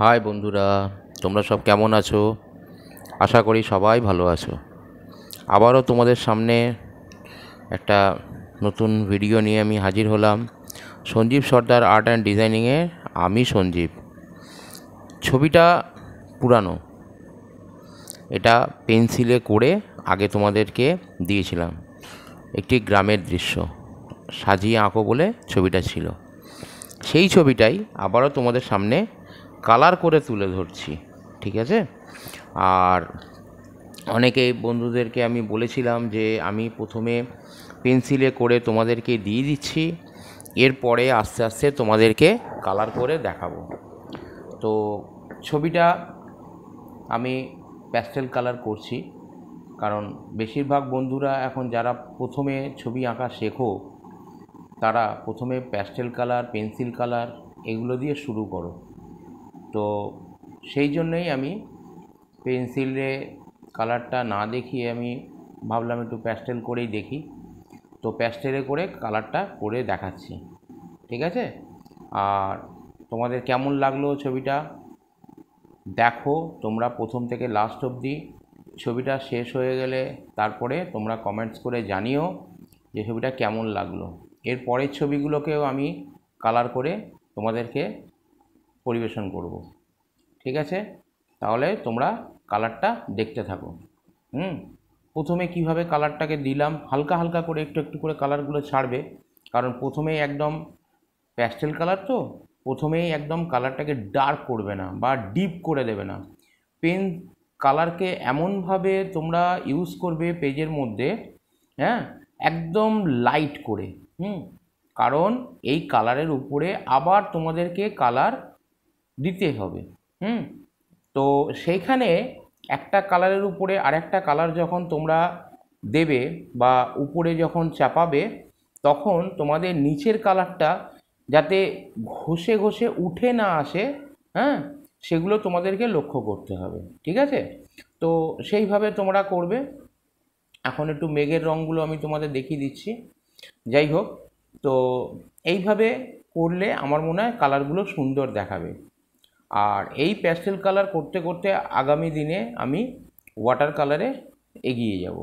High বন্ধুরা, তোমরা সব কেমন আছো? আশা করি সবাই ভালো আছো। আবারও তোমাদের সামনে একটা নতুন ভিডিও নিয়ে আমি হাজির হলাম। সঞ্জীব সর্দার আর্ট অ্যান্ড ডিজাইনিংয়ে আমি সঞ্জীব। ছবিটা পুরানো, এটা পেন্সিলে করে আগে তোমাদেরকে দিয়েছিলাম। একটি গ্রামের দৃশ্য সাজিয়ে আঁকো বলে ছবিটা ছিল। সেই ছবিটাই আবারও তোমাদের সামনে কালার করে তুলে ধরছি, ঠিক আছে? আর অনেকে বন্ধুদেরকে আমি বলেছিলাম যে আমি প্রথমে পেন্সিলে করে তোমাদেরকে দিয়ে দিচ্ছি, এরপরে আস্তে আস্তে তোমাদেরকে কালার করে দেখাবো। তো ছবিটা আমি প্যাস্টেল কালার করছি, কারণ বেশিরভাগ বন্ধুরা এখন যারা প্রথমে ছবি আঁকা শেখো তারা প্রথমে প্যাস্টেল কালার, পেন্সিল কালার এগুলো দিয়ে শুরু করো। তো সেই জন্যই আমি পেন্সিলে কালারটা না দেখিয়ে আমি ভাবলাম একটু প্যাস্টেল করেই দেখি। তো প্যাস্টেলে করে কালারটা করে দেখাচ্ছি, ঠিক আছে? আর তোমাদের কেমন লাগলো ছবিটা দেখো তোমরা প্রথম থেকে লাস্ট অবধি। ছবিটা শেষ হয়ে গেলে তারপরে তোমরা কমেন্টস করে জানিও যে ছবিটা কেমন লাগলো। এর পরের ছবিগুলোকেও আমি কালার করে তোমাদেরকে পরিবেশন করব, ঠিক আছে? তাহলে তোমরা কালারটা দেখতে থাকো। প্রথমে কিভাবে কালারটাকে দিলাম, হালকা হালকা করে একটু একটু করে কালারগুলো ছাড়বে, কারণ প্রথমেই একদম প্যাস্টেল কালার, তো প্রথমেই একদম কালারটাকে ডার্ক করবে না বা ডিপ করে দেবে না। পেন কালারকে এমনভাবে তোমরা ইউজ করবে পেজের মধ্যে, হ্যাঁ, একদম লাইট করে। কারণ এই কালারের উপরে আবার তোমাদেরকে কালার দিতে হবে। তো সেইখানে একটা কালারের উপরে আরেকটা কালার যখন তোমরা দেবে বা উপরে যখন চাপাবে, তখন তোমাদের নিচের কালারটা যাতে ঘষে ঘষে উঠে না আসে, হ্যাঁ, সেগুলো তোমাদেরকে লক্ষ্য করতে হবে, ঠিক আছে? তো সেইভাবে তোমরা করবে। এখন একটু মেঘের রঙগুলো আমি তোমাদের দেখিয়ে দিচ্ছি। যাই হোক, তো এইভাবে করলে আমার মনে হয় কালারগুলো সুন্দর দেখাবে। আর এই প্যাস্টেল কালার করতে করতে আগামী দিনে আমি ওয়াটার কালারে এগিয়ে যাব।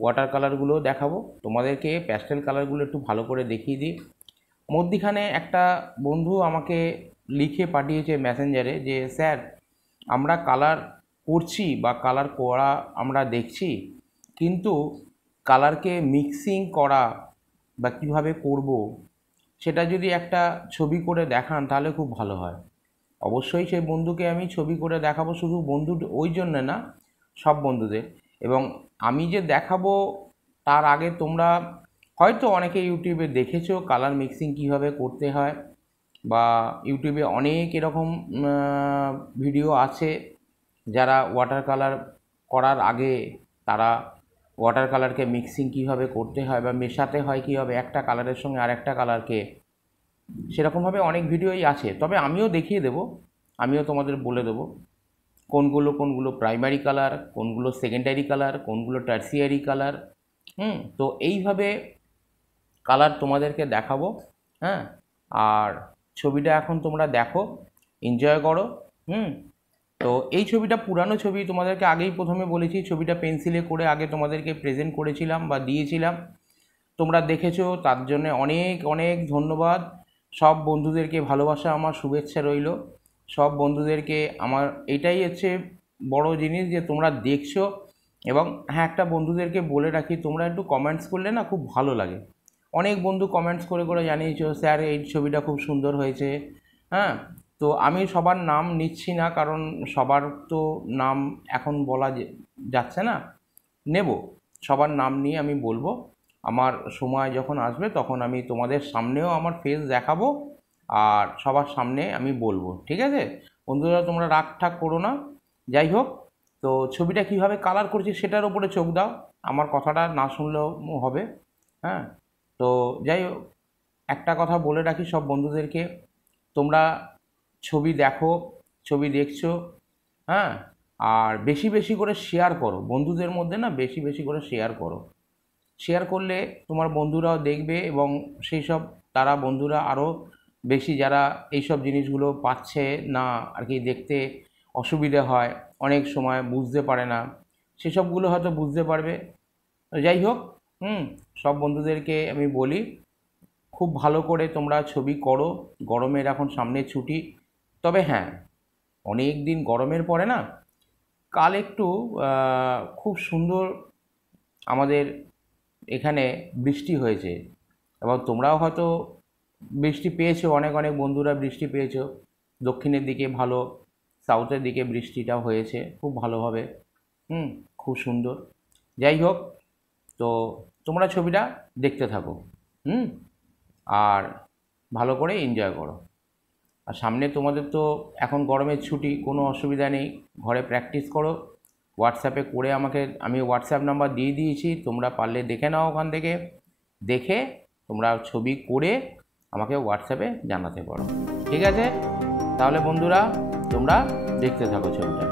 ওয়াটার কালারগুলো দেখাবো তোমাদেরকে। প্যাস্টেল কালারগুলো একটু ভালো করে দেখিয়ে দিই। মধ্যিখানে একটা বন্ধু আমাকে লিখে পাঠিয়েছে মেসেঞ্জারে যে স্যার, আমরা কালার করছি বা কালার করা আমরা দেখছি, কিন্তু কালারকে মিক্সিং করা বা কীভাবে করব সেটা যদি একটা ছবি করে দেখান তাহলে খুব ভালো হয়। অবশ্যই সেই বন্ধুকে আমি ছবি করে দেখাবো, শুধু বন্ধু ওই জন্যে না, সব বন্ধুদের। এবং আমি যে দেখাবো তার আগে তোমরা হয়তো অনেকে ইউটিউবে দেখেছো কালার মিক্সিং কীভাবে করতে হয়, বা ইউটিউবে অনেক এরকম ভিডিও আছে যারা ওয়াটার কালার করার আগে তারা ওয়াটার কালারকে মিক্সিং কীভাবে করতে হয় বা মেশাতে হয় কীভাবে একটা কালারের সঙ্গে আরেকটা কালারকে, সেরকমভাবে অনেক ভিডিওই আছে। তবে আমিও দেখিয়ে দেবো, আমিও তোমাদের বলে দেবো কোনগুলো কোনগুলো প্রাইমারি কালার, কোনগুলো সেকেন্ডারি কালার, কোনগুলো টার্সিয়ারি কালার। তো এইভাবে কালার তোমাদেরকে দেখাবো। হ্যাঁ, আর ছবিটা এখন তোমরা দেখো, এনজয় করো। তো এই ছবিটা পুরানো ছবি, তোমাদেরকে আগেই প্রথমে বলেছি ছবিটা পেন্সিলে করে আগে তোমাদেরকে প্রেজেন্ট করেছিলাম বা দিয়েছিলাম, তোমরা দেখেছো, তার জন্য অনেক অনেক ধন্যবাদ। সব বন্ধুদেরকে ভালোবাসা, আমার শুভেচ্ছা রইল। সব বন্ধুদেরকে আমার এটাই হচ্ছে বড় জিনিস যে তোমরা দেখছো। এবং হ্যাঁ, একটা বন্ধুদেরকে বলে রাখি, তোমরা একটু কমেন্টস করলে না খুব ভালো লাগে। অনেক বন্ধু কমেন্টস করে করে জানিয়েছো স্যার এই ছবিটা খুব সুন্দর হয়েছে। হ্যাঁ, তো আমি সবার নাম নিচ্ছি না, কারণ সবার তো নাম এখন বলা যাচ্ছে না, নেব সবার নাম নিয়ে আমি বলবো। আমার সময় যখন আসবে তখন আমি তোমাদের সামনেও আমার ফেস দেখাবো আর সবার সামনে আমি বলবো, ঠিক আছে? বন্ধুরা তোমরা রাগ ঠাক করো না। যাই হোক, তো ছবিটা কীভাবে কালার করছি সেটার উপরে চোখ দাও, আমার কথাটা না শুনলেও হবে। হ্যাঁ, তো যাই হোক, একটা কথা বলে রাখি সব বন্ধুদেরকে, তোমরা ছবি দেখো, ছবি দেখছো, হ্যাঁ, আর বেশি বেশি করে শেয়ার করো বন্ধুদের মধ্যে, না বেশি বেশি করে শেয়ার করো। শেয়ার করলে তোমার বন্ধুরাও দেখবে এবং সেই সব তারা বন্ধুরা আরও বেশি যারা এইসব জিনিসগুলো পাচ্ছে না আর কি, দেখতে অসুবিধে হয়, অনেক সময় বুঝতে পারে না, সেসবগুলো হয়তো বুঝতে পারবে। তো যাই হোক, সব বন্ধুদেরকে আমি বলি খুব ভালো করে তোমরা ছবি করো। গরমের এখন সামনে ছুটি, তবে হ্যাঁ, অনেক দিন গরমের পরে না কাল একটু খুব সুন্দর আমাদের এখানে বৃষ্টি হয়েছে, এবং তোমরাও হয়তো বৃষ্টি পেয়েছো, অনেক অনেক বন্ধুরা বৃষ্টি পেয়েছো। দক্ষিণের দিকে ভালো, সাউথের দিকে বৃষ্টিটাও হয়েছে খুব ভালোভাবে, খুব সুন্দর। যাই হোক, তো তোমরা ছবিটা দেখতে থাকো, আর ভালো করে এনজয় করো। আর সামনে তোমাদের তো এখন গরমের ছুটি, কোনো অসুবিধা নেই, ঘরে প্র্যাকটিস করো। হোয়াটসঅ্যাপে করে আমি হোয়াটসঅ্যাপ নাম্বার দিয়ে দিয়েছি, তোমরা পারলে দেখে নাও, ওখান থেকে দেখে তোমরা ছবি করে আমাকে হোয়াটসঅ্যাপে জানাতে পারো। ঠিক আছে, তাহলে বন্ধুরা তোমরা দেখতে থাকো ছবিটা।